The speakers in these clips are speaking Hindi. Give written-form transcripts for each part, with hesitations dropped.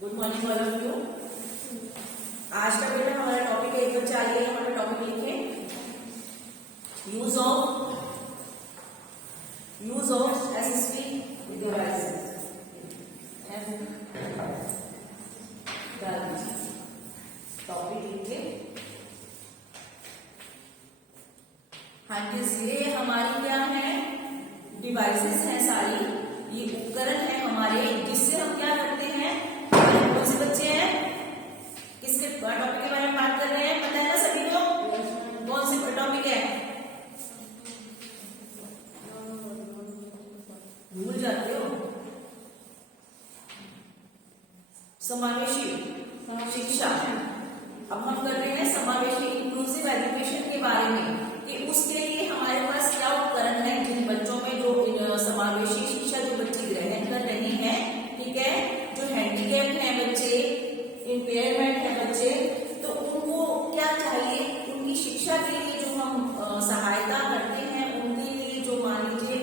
Good morning all of you. आज का बेटा हमारा टॉपिक है, एक बच्चा आइए हमारा टॉपिक लिखे, use of assistive devices. Topic लिखे। हाँ जी, ये हमारी क्या है, डिवाइसेस हैं सारी, ये उपकरण है हमारे, जिससे हम क्या करते हैं। कौन से बच्चे हैं, किसके टॉपिक के बारे में बात कर रहे हैं, पता है ना सभी को? कौन से टॉपिक है? भूल जाते हो। समावेशी शिक्षा। अब हम कर रहे हैं समावेशी इंक्लूसिव एजुकेशन के बारे में, कि उसके लिए हमारे पास क्या उपकरण है जिन बच्चों में जो समावेशी शिक्षा जो बच्चे ग्रहण कर रहे हैं, ठीक है, जो हैंडीकैप है बच्चे, इम्पेयरमेंट है बच्चे, तो उनको क्या चाहिए, उनकी शिक्षा के लिए जो हम सहायता करते हैं, उनके लिए जो मान लीजिए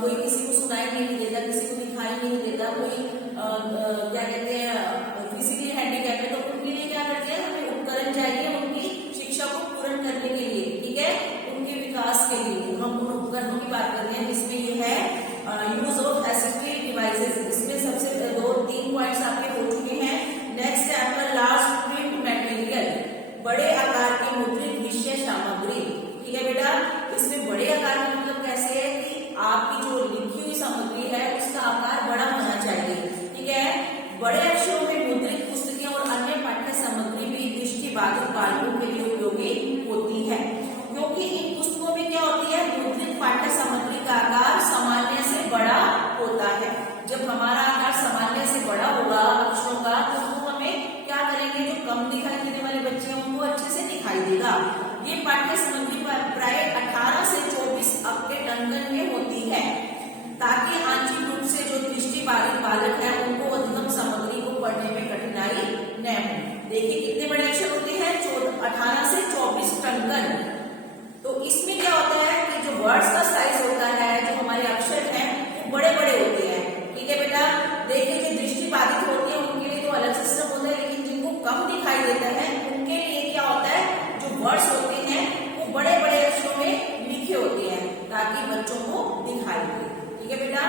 कोई किसी को सुनाई नहीं देता, किसी को दिखाई नहीं देता, कोई क्या कहते हैं फिजिकली हैंडीकैप है, तो उनके लिए क्या करते हैं, हमें उपकरण चाहिए उनकी शिक्षा को पूर्ण करने के लिए, ठीक है, उनके विकास के लिए। हम उन उपकरणों की बात कर रहे हैं, जिसमें ये है यूज ऑफ एसिस्टिव डिवाइसेस। इसमें सबसे 2-3 पॉइंट्स आपके हो चुके हैं। नेक्स्ट है आपका लार्ज प्रिंट मटेरियल, बड़े आकार की मुद्रित विषय सामग्री, ठीक है बेटा। इसमें बड़े आकार का मतलब कैसे है कि आपकी जो लिखी हुई सामग्री है उसका आकार बड़ा होना चाहिए, ठीक है। बड़े अक्षरों में मुद्रित पुस्तकें और अन्य पाठ्य सामग्री भी दृष्टिबाधित बालकों के लिए उपयोगी होती है, क्योंकि इन पुस्तकों में क्या होती है, मुद्रित पाठ्य सामग्री का आकार सामान्य से बड़ा होता है। जब हमारा आकार सामान्य से बड़ा होगा अक्षरों का, तो वो हमें क्या करेंगे, जो कम दिखाई देने वाले बच्चे हैं उनको अच्छे से दिखाई देगा। ये पाठ्य सामग्री प्राय 18 से 24 अंक के टंकन में होती है, ताकि आंशिक रूप से जो दृष्टिबाधित बालक है उनको अधिकतम सामग्री को पढ़ने में कठिनाई न हो। देखिए कितने बड़े अक्षर होते हैं, 18 से 24 टंकन। तो इसमें क्या होता है कि जो वर्ड्स का साइज होता है, जो हमारे अक्षर हैं वो बड़े बड़े होते हैं, ठीक है बेटा। देखिए जो दृष्टिबाधित होती है उनके लिए तो अलग सिस्टम होता है, लेकिन जिनको कम दिखाई देता है उनके लिए क्या होता है, जो वर्ड्स होते हैं वो बड़े बड़े अक्षरों में लिखे होते हैं, ताकि बच्चों को दिखाई दे, ठीक है बेटा।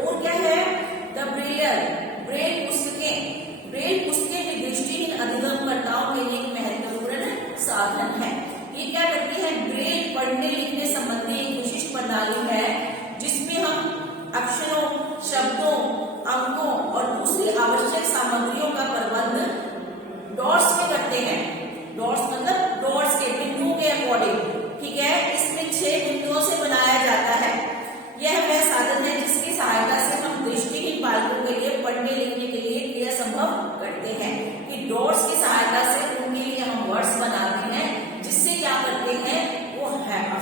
और क्या है, द ब्रेल, ब्रेल पुस्तकें। ब्रेल पुस्तकें दृष्टिहीन अधिगमकर्ताओं के लिए एक महत्वपूर्ण साधन है। ये क्या करती है, ब्रेल पढ़ने लिखने संबंधी एक विशिष्ट प्रणाली है, जिसमें हम अक्षरों, शब्दों, अंकों और दूसरी आवश्यक सामग्रियों का प्रबंध डॉट्स में करते हैं। डॉट्स मतलब डॉट्स के बिंदुओं के अकॉर्डिंग, ठीक है। इसमें 6 बिंदुओं से बनाया जाता है। यह वह साधन है जिसकी सहायता से हम दृष्टिहीन बालकों के लिए पढ़ने लिखने के लिए क्रिया संभव करते हैं, कि डॉट्स की सहायता से उनके लिए हम वर्ड्स बनाते हैं, जिससे क्या करते हैं, वो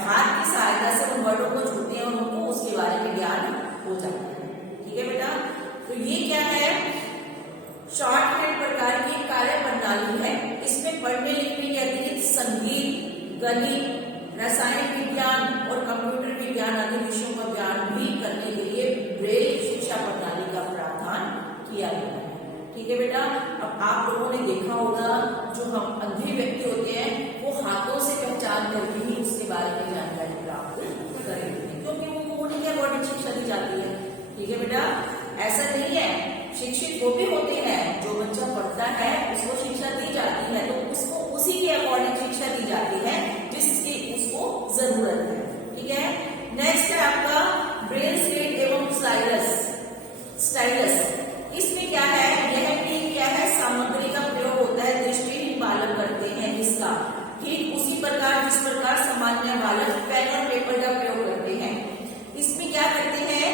हाथ की सहायता से उन वर्डों को छूते हैं और उनको उसके बारे में ज्ञान हो जाता है, ठीक है बेटा। तो ये क्या है, शॉर्टहैंड प्रकार की कार्य प्रणाली है। इसमें पढ़ने लिखने के अतिरिक्त संगीत, गणित, रसायन विज्ञान और कंप्यूटर विज्ञान आदि विषयों का ज्ञान भी करने के लिए ब्रेल शिक्षा प्रणाली का प्रावधान किया गया है, ठीक है बेटा। अब आप लोगों ने देखा होगा, जो हम अंधे व्यक्ति होते हैं वो हाथों से पहचान करके ही उसके बारे में जानकारी प्राप्त करेंगे, क्योंकि वो उन्हें क्या बॉडी शिक्षा दी जाती है, ठीक है बेटा। ऐसा नहीं है, शिक्षित वो भी होते हैं, जो बच्चा पढ़ता है उसको शिक्षा दी जाती है, तो उसको उसी के अकॉर्डिंग शिक्षा दी जाती है जिसकी उसको जरूरत है, ठीक है। नेक्स्ट है आपका ब्रेल स्लेट एवं स्टाइलस। इसमें क्या है, यह भी क्या है, सामग्री का प्रयोग होता है, दृष्टिहीन बालक करते हैं इसका, ठीक उसी प्रकार जिस प्रकार सामान्य बालक पेन और पेपर का प्रयोग करते हैं। इसमें क्या करते हैं,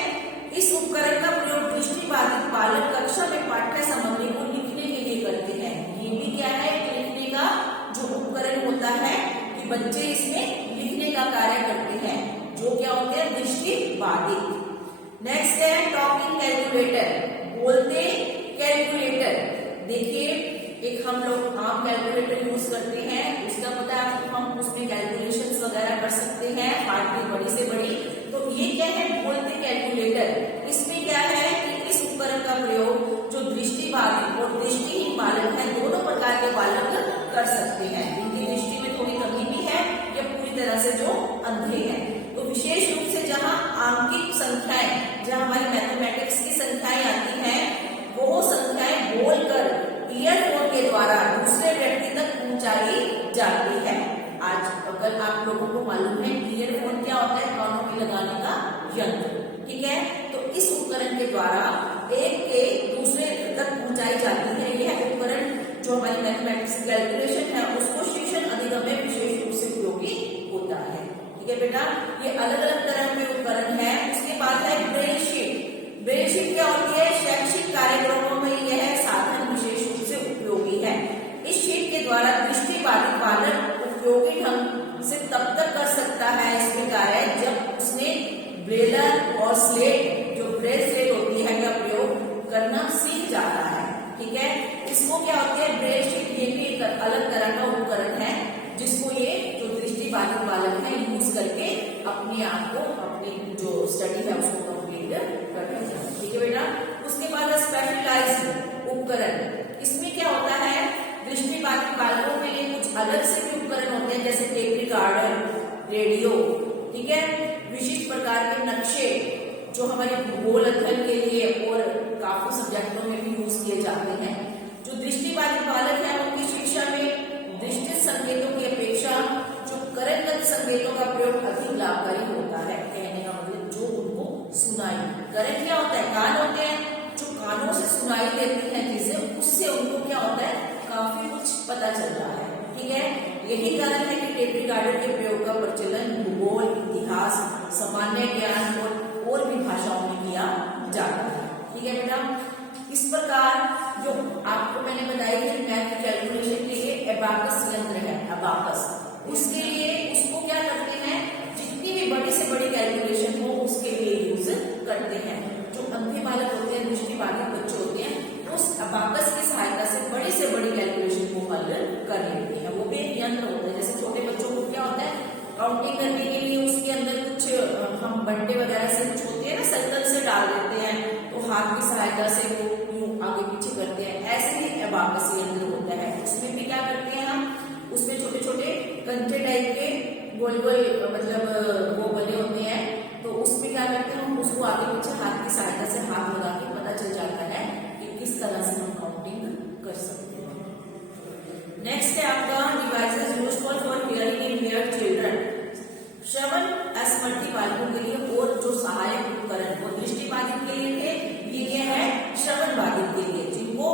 इस उपकरण का प्रयोग दृष्टिबाधित बालक कक्षा में पाठ्य सामग्री को लिखने के लिए करते हैं। ये भी क्या है, लिखने का जो उपकरण होता है, कि बच्चे इसमें लिखने का कार्य करते हैं, जो क्या होते हैं, दृष्टिबाधित। नेक्स्ट है टॉकिंग कैलकुलेटर, बोलते कैलकुलेटर। देखिए एक हम लोग आम कैलकुलेटर यूज करते हैं, उसका पता है आपको, हम उसमें कैलकुलेशंस वगैरह कर सकते हैं, पार्ट में बड़ी से बड़ी। तो ये क्या है, बोलते कैलकुलेटर। इसमें क्या है कि इस उपकरण का प्रयोग जो दृष्टिबाधित और कर सकते हैं, इनकी दृष्टि में थोड़ी कमी भी है या पूरी तरह से जो अंधे हैं। तो विशेष रूप से जहाँ आंकिक संख्याएं, जहाँ हमारी मैथमेटिक्स की संख्याएं आती हैं, वो संख्याएं बोलकर ईयरफोन के द्वारा दूसरे व्यक्ति तक पहुंचाई जाती है। आज अगर आप लोगों को मालूम है ईयरफोन क्या होता है, कानों में लगाने का यंत्र, ठीक है। तो इस उपकरण के द्वारा एक के दूसरे तक पहुंचाई जाती है। यह उपकरण जो हमारी मैथमेटिक्स कैलकुलेशन है उसको शिक्षण अधिगम में विशेष रूप से उपयोगी होता है, ठीक है बेटा। ये अलग अलग तरह के उपकरण है। उसके बाद है ब्रेल शीट। ब्रेल शीट क्या होती है, शैक्षिक कार्यक्रमों में यह साधन विशेष रूप से उपयोगी है। इस शीट के द्वारा दृष्टिबाधित बालक उपयोगी ढंग से तब तक कर सकता है इसके कार्य जब उसने ब्रेलर और स्लेट, जो ब्रेल स्लेट होती है, का प्रयोग करना सीख जाता है, ठीक है। इसको क्या होती है, ब्रेल शीट, ये भी एक अलग तरह का उपकरण है जिसको ये जो दृष्टिबाधित बालक है यूज करके अपने आप को, अपनी जो स्टडी है उसको कंप्लीट करते हैं, ठीक है बेटा। उसके बाद स्पेशलाइज्ड उपकरण, इसमें क्या होता है, दृष्टिबाधित बालकों के लिए कुछ अलग से भी उपकरण होते हैं, जैसे टेप रिकॉर्डर, रेडियो, ठीक है। विशिष्ट प्रकार के नक्शे जो हमारे भूगोल अध्ययन के लिए और काफी सब्जेक्टों में भी यूज किए जाते हैं। जो दृष्टिबाधित बालक है उनकी शिक्षा में दृष्टि संकेतों की अपेक्षा जो करणगत संकेतों का प्रयोग अधिक लाभकारी होता है। कहने का मतलब जो उनको सुनाई, करण क्या होता है, कान होते हैं, जो कानों से सुनाई देती है चीजें, उससे उनको क्या होता है, काफी कुछ पता चल रहा है, ठीक है। यही कारण है कि टेप रिकॉर्डर के प्रयोग का प्रचलन भूगोल, इतिहास, सामान्य ज्ञान और भी भाषाओं में किया जाता है, ठीक है बेटा। इस प्रकार जो आपको मैंने बताया कि मैथ कैलकुलेशन के लिए एबाकस यंत्र है, अबाकस, उसके लिए उसको क्या करते हैं, जितनी भी बड़ी से बड़ी कैलकुलेशन हो उसके लिए यूज करते हैं। जो अंधे बालक होते हैं, दृष्टिबाधित बच्चे होते हैं, उस अबाकस की सहायता से बड़ी कैलकुलेशन को हल कर लेते हैं। वो भी एक यंत्र होता है। जैसे छोटे बच्चों को क्या होता है, काउंटिंग करने के लिए उसके अंदर कुछ हम बंटे वगैरह से कुछ होते हैं ना, सर्कल से डाल देते हैं, तो हाथ की सहायता से वो यूं आगे पीछे करते हैं। ऐसे ही अबाकस यंत्र होता है। उसमें भी क्या करते हैं हम, उसमें छोटे छोटे कंचे टाइप के गोल गोल मतलब वो बने होते हैं, तो उसमें क्या करते हैं हम उसको आगे पीछे हाथ की सहायता से हाथ लगा के पता चल जाता है कि किस तरह से हम काउंटिंग कर सकते हैं। नेक्स्ट है आपका devices used for hearing impaired children. श्रवण असमर्थी बालकों के लिए और जो सहायक उपकरण वो दृष्टिबाधित के लिए थे, ये है श्रवण बाधित के लिए, जिनको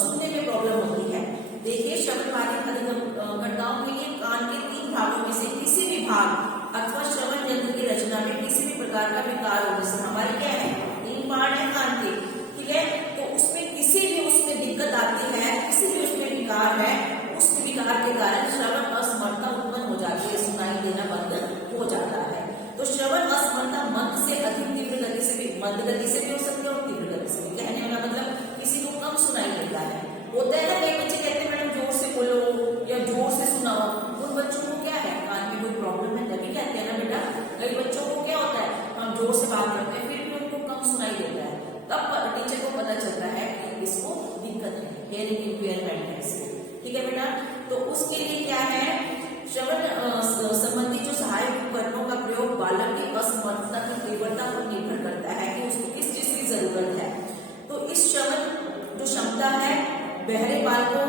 सुनने में प्रॉब्लम होती है। देखिए, श्रवण बाधित अधिगमकर्ताओं के लिए कान के 3 भागों में से किसी भी भाग अथवा श्रवण यंत्र की रचना में किसी भी प्रकार का विकार होने से, हमारे क्या है 3 पार्ट है कान के, ठीक है। तो उसमें किसी भी उसमें दिक्कत आती है, किसी भी उसमें विकार है, उस विकार के कारण श्रवण असमर्थता उत्पन्न हो जाती है, सुनाई देना बंद हो जाता है। तो श्रवण असमर्थता मंद से अधिक तीव्र गति से भी, मंद गति से भी हो सकती है और तीव्र गति से भी। कहने का मतलब किसी को कम सुनाई देता है, होता है ना, कई बच्चे कहते हैं मैडम जोर से बोलो या जोर से सुनाओ। उन बच्चों को क्या है, कान में कोई प्रॉब्लम है तभी कहते हैं ना बेटा। कई बच्चों को क्या होता है, हम जोर से बात करते हैं फिर भी उनको कम सुनाई देता है, तब टीचर को पता चलता है कि इसको दिक्कत है, हियरिंग इम्पेयरमेंट है इसको, ठीक है बेटा। तो उसके लिए क्या है, श्रवण संबंधी जो सहायक उपकरणों का प्रयोग बालक की असमर्थता की तीव्रता पर निर्भर करता है कि उसको किस चीज की जरूरत है। तो इस श्रवण जो क्षमता है, बहरे बालकों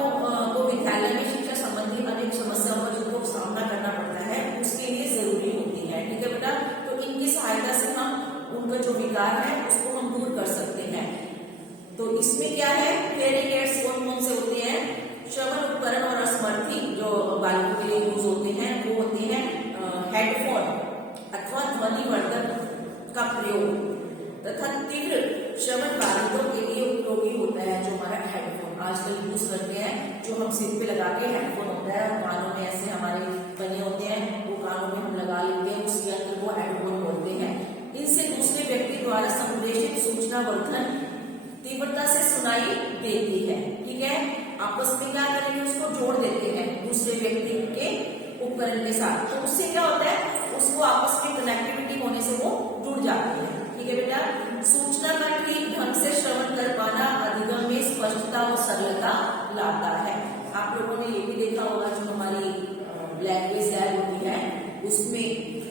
को विद्यालय में शिक्षा संबंधी अनेक समस्याओं का जिनको सामना करना पड़ता है उसके लिए जरूरी होती है, ठीक है बेटा। तो इनकी सहायता से हम उनका जो विकार है उसको हम दूर कर सकते हैं। तो इसमें क्या है, हियरिंग एड्स कौन से होते हैं, श्रवण उपकरण और असमर्थी जो बालकों के लिए यूज होते हैं वो होते हैं हेडफोन अथवा ध्वनिवर्धक का प्रयोग, तथा तीव्र श्रवण बाधितों के लिए उपयोगी होता है जो हमारा हेडफोन आजकल यूज करते हैं, जो हम सिर पे लगा के हेडफोन होता है, कानों में ऐसे हमारे बने होते हैं, वो कानों में हम लगा लेते हैं, उस यंत्र को हेडफोन बोलते हैं। इनसे दूसरे व्यक्ति द्वारा संप्रेषित सूचना वर्धन तीव्रता से सुनाई देती है, ठीक है। आपस में क्या करेंगे, उसको जोड़ देते हैं दूसरे व्यक्ति के उपकरण के साथ, तो उससे क्या होता है, उसको आपस में कनेक्टिविटी होने से वो जुड़ जाते हैं, ठीक है बेटा। सूचना का ठीक ढंग से श्रवण कर पाना अधिगम में स्पष्टता और सरलता लाता है। आप लोगों ने ये भी देखा होगा जो हमारी लैंग्वेज लैब होती है उसमें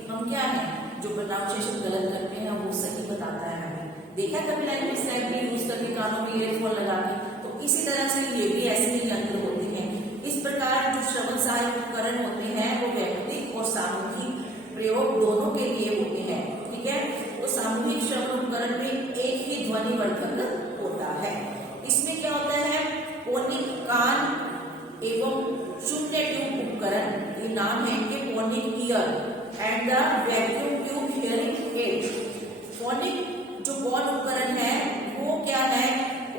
हम क्या है जो प्रोनाउंसिएशन गलत करते हैं वो सही बताता है हमें। देखा कभी लैंग्वेज लैब भी यूज करके कानों में ईयरफोन लगा के, तो इसी तरह से ये भी ऐसे ही यंत्र होते हैं। इस प्रकार जो श्रवण सहायक उपकरण होते हैं वो वैयक्तिक और सामूहिक प्रयोग दोनों के लिए होते हैं। ठीक है, तो सामूहिक श्रवण उपकरण में एक ही ध्वनि वर्धक होता है। इसमें क्या होता है, फोनिक कान एवं शून्य ट्यूब उपकरण, ये नाम है इनके, phonic year and the vacuum tube hearing aid. Phonic जो कौन उपकरण है वो क्या है,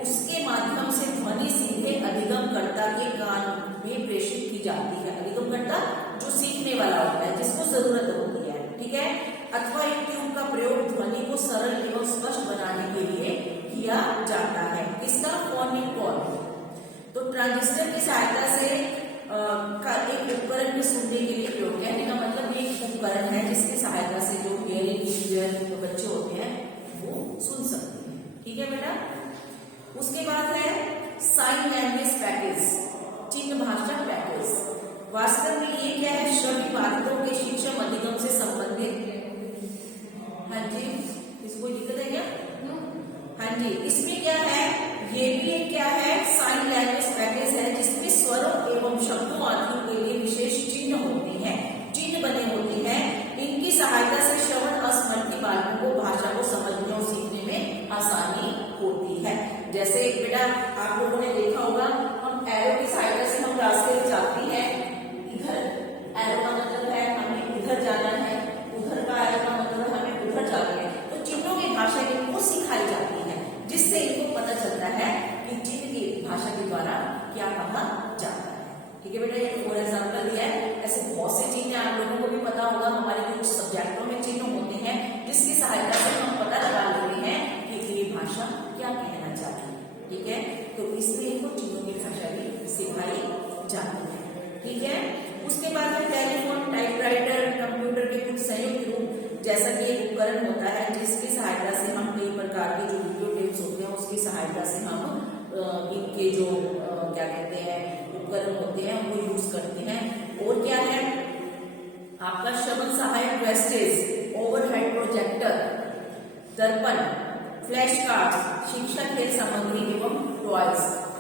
उसके माध्यम से ध्वनि सीधे अधिगमकर्ता के कान में प्रेषित की जाती है। अधिगमकर्ता जो सीखने वाला होता है जिसको जरूरत होती है, ठीक है, अथवा एक ट्यूब का प्रयोग ध्वनि को सरल एवं स्पष्ट बनाने के लिए किया जाता है। इसका फोनिक कॉर्ड, तो ट्रांजिस्टर की सहायता से एक उपकरण को सुनने के लिए प्रयोग, कहने का मतलब ये एक उपकरण है जिसकी सहायता से जो हियरिंग इंपीरियर बच्चे होते हैं वो सुन सकते हैं। ठीक है बेटा, उसके बाद है साइन लैंग्वेज पैकेज, चिन्ह भाषा पैकेज। वास्तव में ये क्या है, श्रव्य बाधितों के शिक्षण अधिगम से संबंधित। हाँ जी, इसको दिक्कत है क्या? हाँ जी, इसमें क्या है, ये भी एक क्या है, साइन लैंग्वेज पैकेज है जिसमें स्वरों एवं शब्दों आदि के लिए विशेष चिन्ह होते हैं, चिन्ह बने होते हैं। इनकी सहायता से श्रवण असमर्थ बालकों को भाषा को समझने और सीखने में आसानी होती है। जैसे बेटा आप लोगों ने देखा होगा, हम एरो की सहायता से हम रास्ते में जाते हैं, इधर एरो का मतलब है हमें इधर जाना है, उधर का एरो का मतलब हमें उधर जाना है। तो चिन्हों की भाषा इनको सिखाई जाती है जिससे इनको पता चलता है कि चिन्ह की भाषा के द्वारा क्या कहा जाता है। ठीक है बेटा, ये फॉर एग्जाम्पल दिया है, ऐसे बहुत से चिन्ह आप लोगों को भी पता होगा, हमारे कुछ सब्जेक्टों में चिन्ह होते हैं जिसकी सहायता से हम पता लगा लेते हैं कि ये भाषा क्या कहना चाहती है। ठीक है, तो इसलिए इनको चिन्हों की भाषा भी सिखाई जाती है। ठीक है, उसके बाद में टेलीफोन, टाइपराइटर, कंप्यूटर के कुछ संयुक्त रूप जैसा कि एक उपकरण होता है जिसकी सहायता से हम कई प्रकार के जो वीडियो टेप्स होते हैं उसकी सहायता से हम इनके जो क्या कहते हैं उपकरण होते हैं वो यूज करते हैं। और क्या है आपका श्रवण सहायक वेस्टेज, ओवरहेड प्रोजेक्टर, दर्पण, फ्लैश कार्ड्स, शिक्षा खेल सामग्री एवं टॉयज,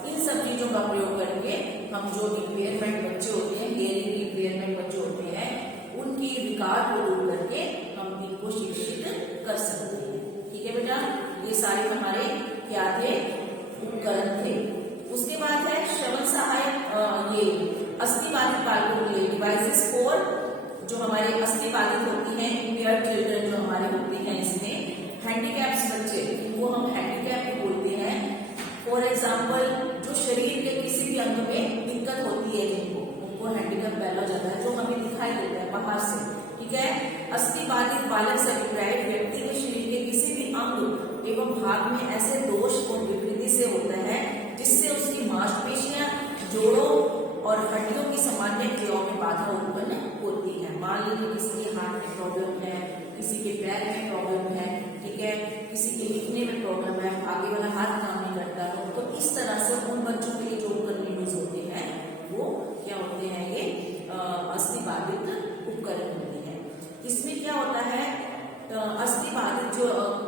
इन सब चीजों का प्रयोग करके हम जो इम्पेयरमेंट बच्चे होते हैं, हियरिंग इम्पेयरमेंट बच्चे होते हैं, उनकी विकार को दूर करके हम इनको शिक्षित कर सकते हैं। ठीक है बेटा, ये सारे हमारे क्या थे, उपकरण थे। उसके बाद है श्रवण सहायक ये अस्थिबाधित बालकों के लिए डिवाइसेस फॉर, जो हमारे अस्थिबाधित होती हैं, इम्पेयर्ड चिल्ड्रन जो हमारे होते हैं, इसमें हैंडीकैप्स बच्चे, इनको हम हैंडीकैप बोलते हैं। फॉर एग्जाम्पल जो शरीर के किसी भी अंग में दिक्कत होती है जिनको, उनको हैंडीकैप बोला जाता है, जो हमें दिखाई देता है बाहर से। ठीक है, अस्थिबाधित बालक से अभिप्राय व्यक्ति के शरीर के किसी भी अंग एवं भाग में ऐसे दोष और विकृति से होता है जिससे उसकी मांसपेशियां, जोड़ों और हड्डियों की सामान्य क्रियाओं में बाधा उत्पन्न होती है। मान लीजिए किसी के हाथ में प्रॉब्लम है, किसी के पैर में प्रॉब्लम है, ठीक है, किसी के लिखने में प्रॉब्लम है, आगे वाला हाथ काम नहीं करता हो, तो इस तरह से उन बच्चों के लिए जो उपकरण यूज होते हैं वो क्या होते हैं, ये अस्थिबाधित उपकरण होते हैं। इसमें क्या होता है, अस्थिबाधित जो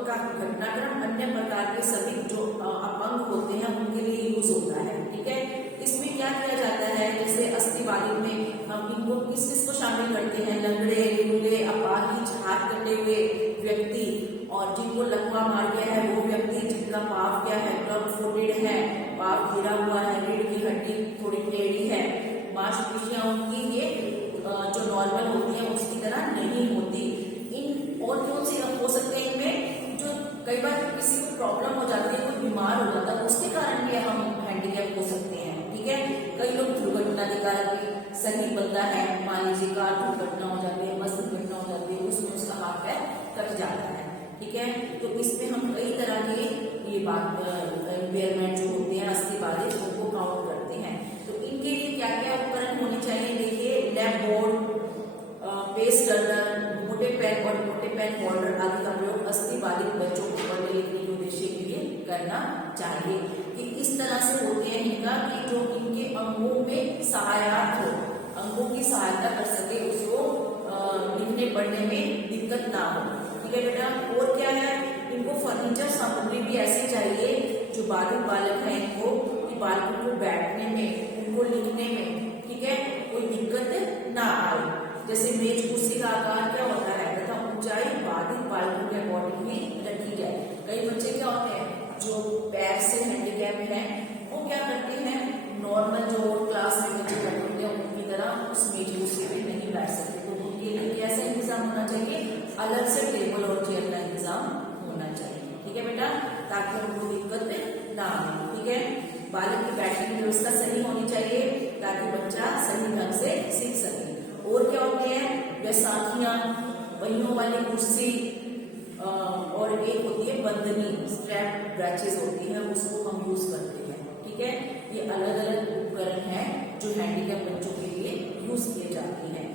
का घटनाक्रम अन्य प्रकार के सभी जो अपंग होते हैं उनके लिए यूज होता है। ठीक है, इसमें क्या किया जाता है, जैसे अस्थिबाधित में हम इनको किस किस को शामिल करते हैं, लंगड़े, लूले, अपाहिज, हाथ कटे हुए व्यक्ति, और जिनको लकवा मार गया है वो व्यक्ति, जिनका पाव क्या है, क्लब फुटेड है, पाव गिरा हुआ है, रीढ़ की हड्डी थोड़ी टेढ़ी है, मांसपेशियां उनकी ये जो नॉर्मल होती है उसकी तरह नहीं होती। इन और कौन सी हो सकते हैं, इनमें जो कई बार किसी को प्रॉब्लम हो जाती है, कोई बीमार हो जाता है, उसके कारण भी हम हैंडीकैप हो सकते हैं। ठीक है, कई लोग दुर्घटना के कारण भी सही बनता है, मान लीजिए कार दुर्घटना हो जाती है, बस दुर्घटना हो जाती है, उसमें उसका हाथ पैर कट जाता है। ठीक है, तो इसमें हम कई तरह के ये बात इम्पेयरमेंट जो होते हैं अस्थिबाधित उनको काउंट करते हैं। तो इनके लिए क्या क्या उपकरण होने चाहिए, देखिए लैब बोर्ड, पेस्ट टर्नर, मोटे पेन और मोटे पेन होल्डर आदि का प्रयोग अस्थिबाधित बच्चों को पढ़ने लिखने के उद्देश्य के लिए करना चाहिए। कि इस तरह से होते हैं बनेगा कि जो इनके अंगों में सहायक हो, अंगों की सहायता कर सके, उसको लिखने पढ़ने में दिक्कत ना हो। ठीक है बेटा। और क्या है, इनको फर्नीचर सामग्री भी ऐसी चाहिए जो बाधित बालक है इनको, कि बालकों को बैठने में, उनको लिखने में, ठीक है, कोई दिक्कत ना आए। जैसे मेज कुर्सी का आकार क्या होता है तथा ऊंचाई बाधित बालकों के अकॉर्डिंग भी रखी जाए। कई बच्चे क्या होते हैं जो पैर से हैंडीकैप है, वो क्या करते हैं, नॉर्मल जो क्लास में बच्चे बैठे होते हैं उनकी तरह उस मेज कुर्सी पे नहीं बैठ सकते, तो उनके लिए कैसा इंतजाम होना चाहिए, अलग से टेबल और चेयर का इंतजाम होना चाहिए। ठीक है बेटा, ताकि उनको दिक्कत ना आए। ठीक है, बालक की बैठने की व्यवस्था सही होनी चाहिए ताकि बच्चा सही ढंग से सीख सके। और क्या होते हैं, बैसाखियां, पहियों वाली कुर्सी, और एक होती है बंदनी, स्ट्रैप ब्रैचेस होती है, उसको हम यूज करते हैं। ठीक है, ये अलग अलग उपकरण हैं जो हैंडीकैप बच्चों के लिए यूज किए जाते हैं।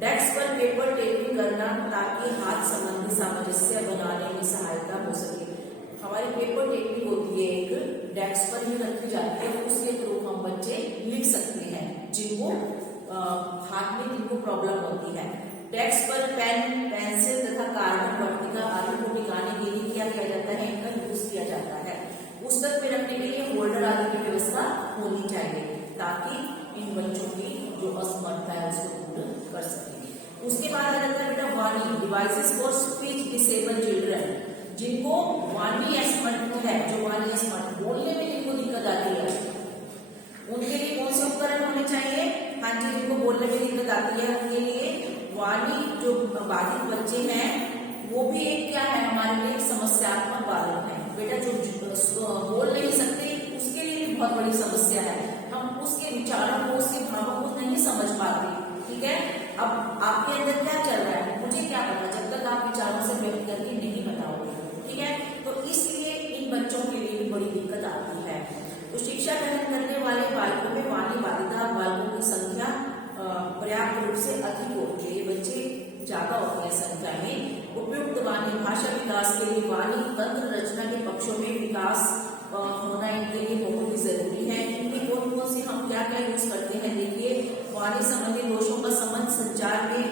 डेस्क पर पेपर टेपिंग करना ताकि हाथ संबंधी सामंजस्य बनाने में सहायता हो सके। हमारी पेपर टेपिंग होती है, एक डेस्क पर ही रखी जाती है, उसके थ्रू हम बच्चे लिख सकते हैं जिनको हाथ में जिनको प्रॉब्लम होती है। डेस्क पर पेन, पेंसिल तथा कार्बन वर्तिका आदि को टिकाने के लिए क्या किया जाता है, इनका यूज किया जाता है। पुस्तक में रखने के लिए होल्डर आदि की व्यवस्था होनी चाहिए ताकि इन बच्चों की जो असमर्थता है उसको दूर कर सके। उसके बाद आ जाता है बेटा वाणी, devices for speech disable children, जिनको वाणी असमर्थ है, जो वाणी असमर्थ, बोलने में जिनको दिक्कत आती है, उनके लिए कौन से उपकरण होने चाहिए। हाँ जी, जिनको बोलने में दिक्कत आती है उनके लिए वाणी, जो बाधित बच्चे हैं वो भी एक क्या है, हमारे लिए एक समस्यात्मक बालक है बेटा, जो बोल नहीं सकते उसके लिए भी बहुत बड़ी समस्या है, हम उसके विचारों को, उसके भावों को नहीं समझ पाते। ठीक है, अब आपके अंदर क्या चल रहा है मुझे क्या पता, जब तक आप विचारों से व्यक्त करके नहीं बताओगे। ठीक है, तो इसलिए इन बच्चों के लिए भी बड़ी दिक्कत आती है। तो शिक्षा ग्रहण करने वाले बालकों में वाणी बाधिता बालकों की संख्या पर्याप्त रूप से अधिक होती है, ये बच्चे ज्यादा होते हैं संख्या में। उपयुक्त वाणी भाषा विकास के लिए वाणी तंत्र रचना के पक्षों में विकास होना इनके लिए बहुत ही जरूरी है। इनमें कौन कौन से हम क्या क्या यूज करते हैं, देखिए, वाणी संबंधी दोषों का संबंध संचार में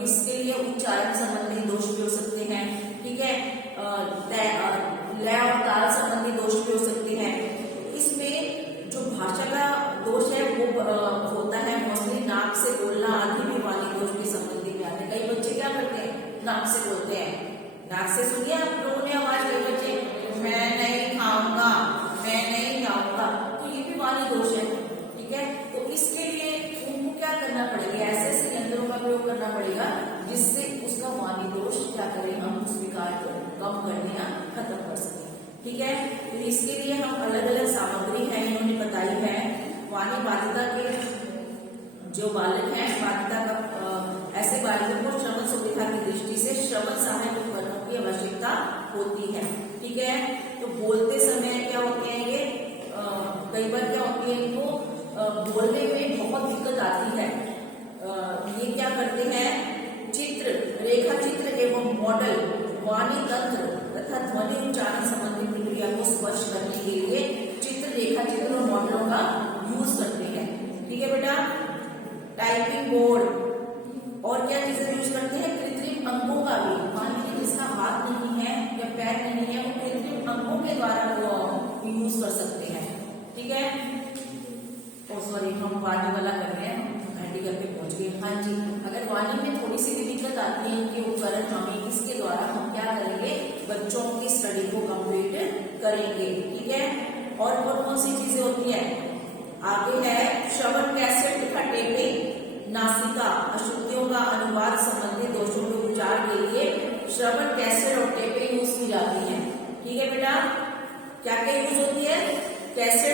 किसके लिए उच्चारण संबंधी दोष भी हो सकते हैं। ठीक है, लय और ताल संबंधी दोष भी हो सकते हैं। इसमें जो भाषा का दोष है वो होता है मोस्टली नाक से बोलना आदि भी वाणी दोष के संबंधी में आते हैं। कई बच्चे क्या करते हैं, नाक से बोलते हैं, नाक से सुनिए आप लोगों ने आवाज, कई बच्चे मैं नहीं खाऊंगा, मैं नहीं खाऊंगा, तो ये भी वाणी दोष है। ठीक है, तो इसके लिए उनको क्या करना पड़ेगा, ऐसे ऐसे यंत्रों का प्रयोग करना पड़ेगा जिससे उसका वाणी दोष क्या करें, हम उस विकार को कम करने या खत्म कर सकें। ठीक है, तो इसके लिए हम अलग अलग सामग्री है इन्होंने बताई है। वाणी बाधिता के जो बालक हैं, बाधिता का ऐसे बालकों को श्रवण सुविधा की दृष्टि से श्रवण सहायक उपकरणों की आवश्यकता होती है। ठीक है, तो बोलते समय क्या होते हैं ये, कई बार क्या होती है, इनको बोलने में बहुत दिक्कत आती है। ये क्या करते हैं, चित्र, रेखा चित्र एवं मॉडल, वाणी तंत्र तथा ध्वनि उच्चारण संबंधी प्रक्रिया को स्पष्ट करने के लिए चित्र, रेखा चित्र और मॉडलों का यूज करते हैं। ठीक है बेटा, टाइपिंग बोर्ड और क्या चीजें यूज करते हैं, कृत्रिम अंगों का भी, मान लीजिए जिसका हाथ नहीं है या पैर नहीं है, वो कृत्रिम अंगों के द्वारा वो यूज कर सकते हैं। ठीक है, और सॉरी हम वाणी वाला कर रहे हैं, हैंडीकैप पे पहुंच गए। हाँ जी, अगर वाणी में थोड़ी सी भी दिक्कत आती है, इनके उपकरण हमें इसके द्वारा हम क्या करेंगे, बच्चों की स्टडी को कंप्लीट करेंगे। ठीक है, और कौन सी चीजें होती है, आगे है श्रवण कैसेट तथा टेपिंग, नासिका अशुद्धियों का अनुवाद संबंधी दोषों के उपचार के लिए श्रवण कैसेट और टेपिंग यूज की जाती है। ठीक है बेटा, क्या क्या यूज होती है, कैसेट